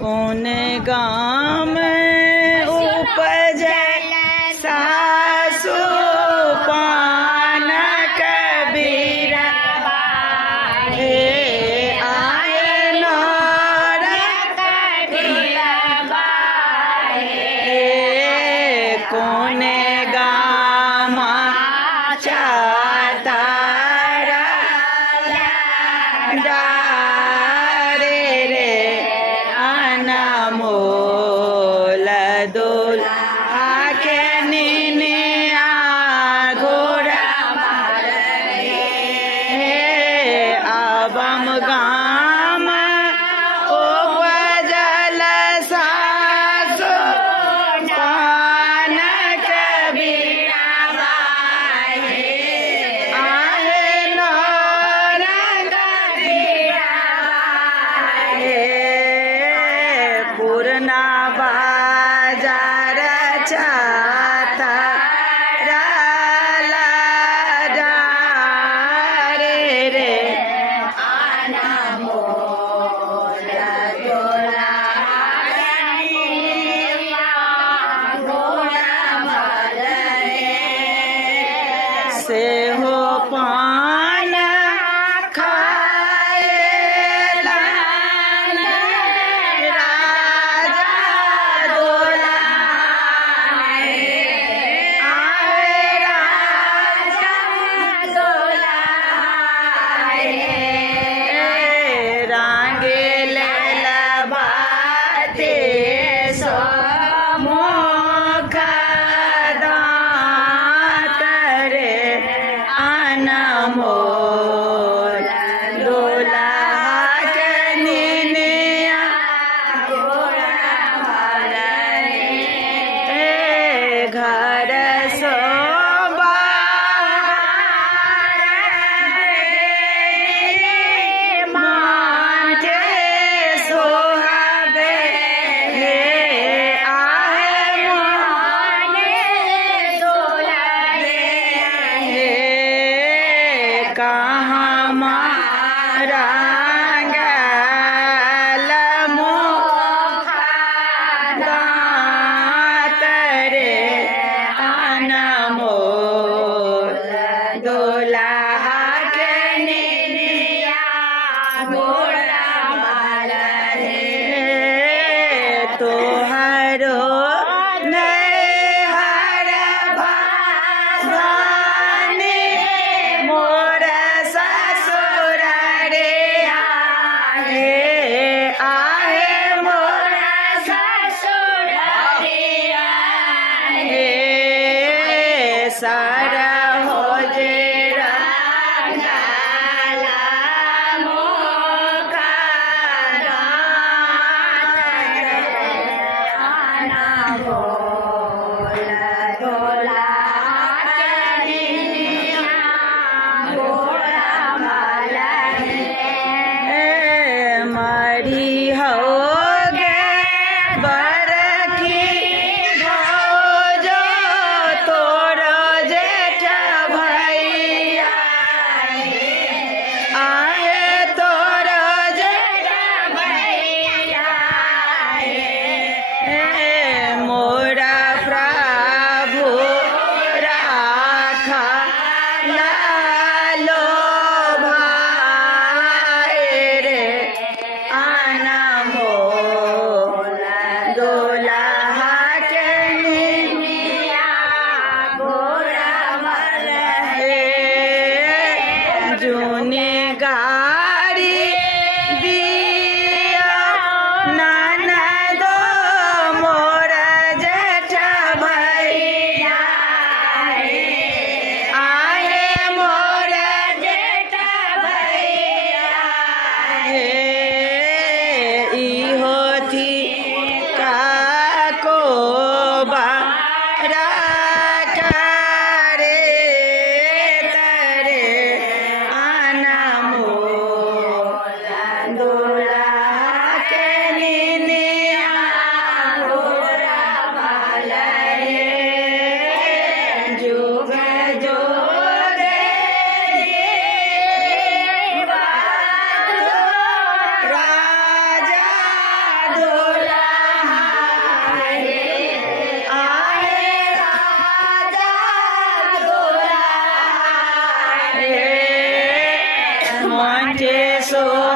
कौन गाम उपजल सासु पान कबीर हे आए नर कबीर हे कौन गाम चातारा डारे रे अनमोल दुल आके निनिया घोड़ा हे अबम गाम उपजल सासु पान कबीर आहे नर कबीर हे पूर्णा बाजार चाता रे से हो पान खाए राजा दुलारे आए राजा दुलारे रांगे लबाते सो मुख दात रे अनमोल दुल्हा के निनिया घर सो माथे सोहागे हे आहे हे कहाँ मारा गल दात रे अनमोल दुल्हा के निनिया घोड़ा तोहरो नैहर भानी मोर ससुर रे आहे मोर ससुर हे सर हो जे रंगाला मुख मरी हो गे बर की भौजो तोरो जेठ भैया आहे तोरो जेठ भैया मोरा प्रभु राखा लालो भाई रे अनमोल सो